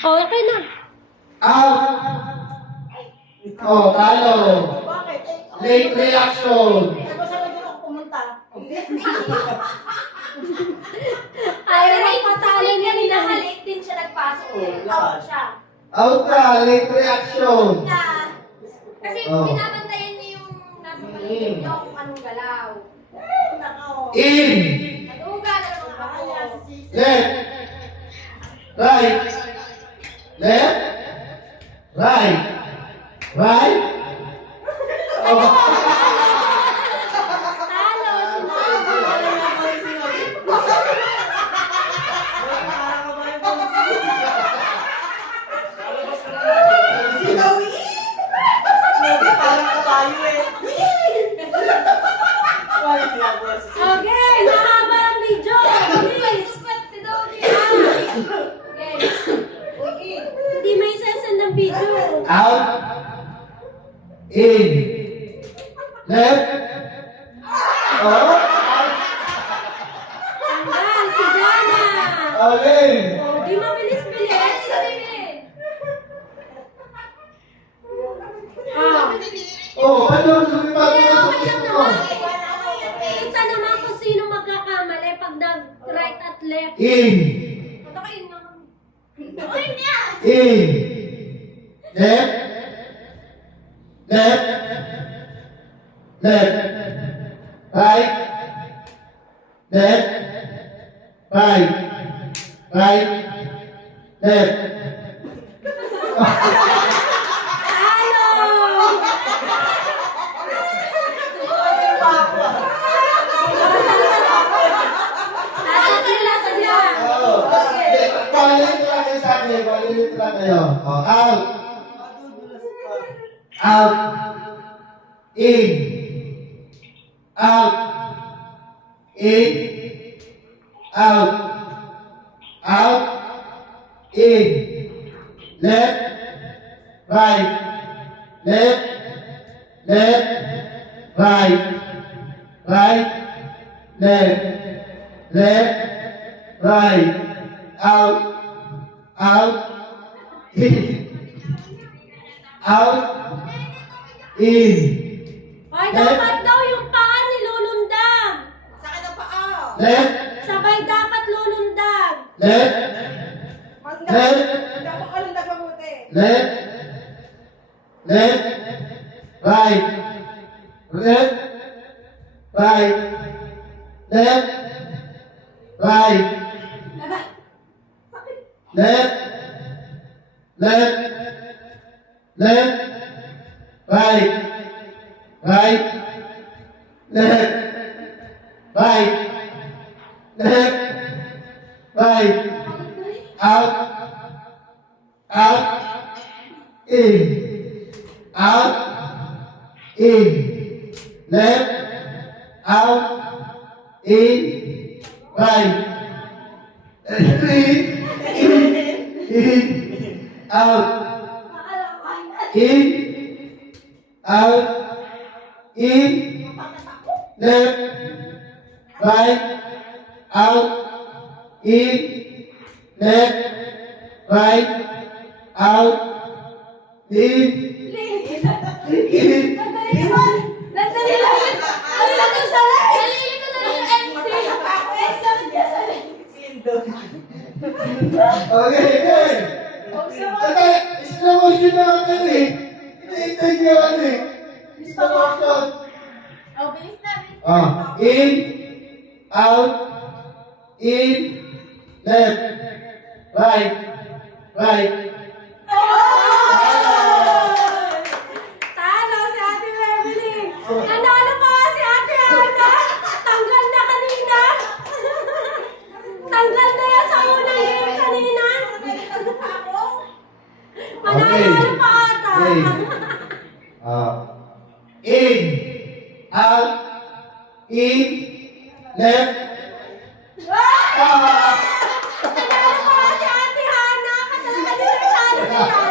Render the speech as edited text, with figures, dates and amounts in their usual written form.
Okay na. Out. Oh, talo. Bakit? Late reaction. Ano sa naging ako pumunta? Ayaw na patalo niya nila. Late din siya nagpasok eh. Out siya. Out ka. Late reaction. Kasi Oh. binabantayan niya yung nasa paligid niyo kung anong galaw. In. Nag-uuga na naman ako. Left. Right. Left. Right. Right. Oh. Talo, sinabi. Okay, mahaba ang video. Bilis. Si Doggy. Hindi may sesend ng video. Out. In. Left. Oh. Tanggal, si Jana. Okay. Oh, di mabilis-bilis. Ah. Oh, ano? Lumipat Kaya mo okay sa lang mo. naman. Kita naman kung sino magkakamali pag right at left. In. Patakin na. Uy, niya! In. Left. Left. Left. Right. Left. Right. Right. Left. Tatagilatan niya. Oh. Balik lang kayo sa akin. Balik lang kayo. Oh, out. Out. In. Out. In. Out. Out. In. Left. Right. Left. Left. Right. Right. Left. Left. Right. Out. Out. In. Out. In. Ay, dapat daw yung paa nilulundag. Saan ang paa? Left. Sabay dapat lulundag. Left. Left. Dapat ka lang nagmabuti. Left. Left. Right. Left. Right. Left. Right. Left. Left. Left. Right. Right. Left. Right. Left. Right. Out. Out. In. Out. In. Left. Out. In. Right. In. Out. In. Out. In. Left. Right. Out. In. Left. Right. Out. In. In. Nandali lang. Ang sakit sa legs. Nalili ko na lang yung MC. Ang sakit niya sa legs. Okay, okay. Okay, slow motion na ako eh. Hinihintay niyo ano eh. Slow motion. Oh, bilis na, bilis na. Ah, in, out, in, left, right, right. Talo si Ate Evelyn. Nanalo pa si Ate Ana. Tanggal na kanina. Tanggal na yan sa unang game kanina. Manalo pa ata. Okay. In, out, in, left. Nanalo pa si Ate Hana. Kanina talo na yan.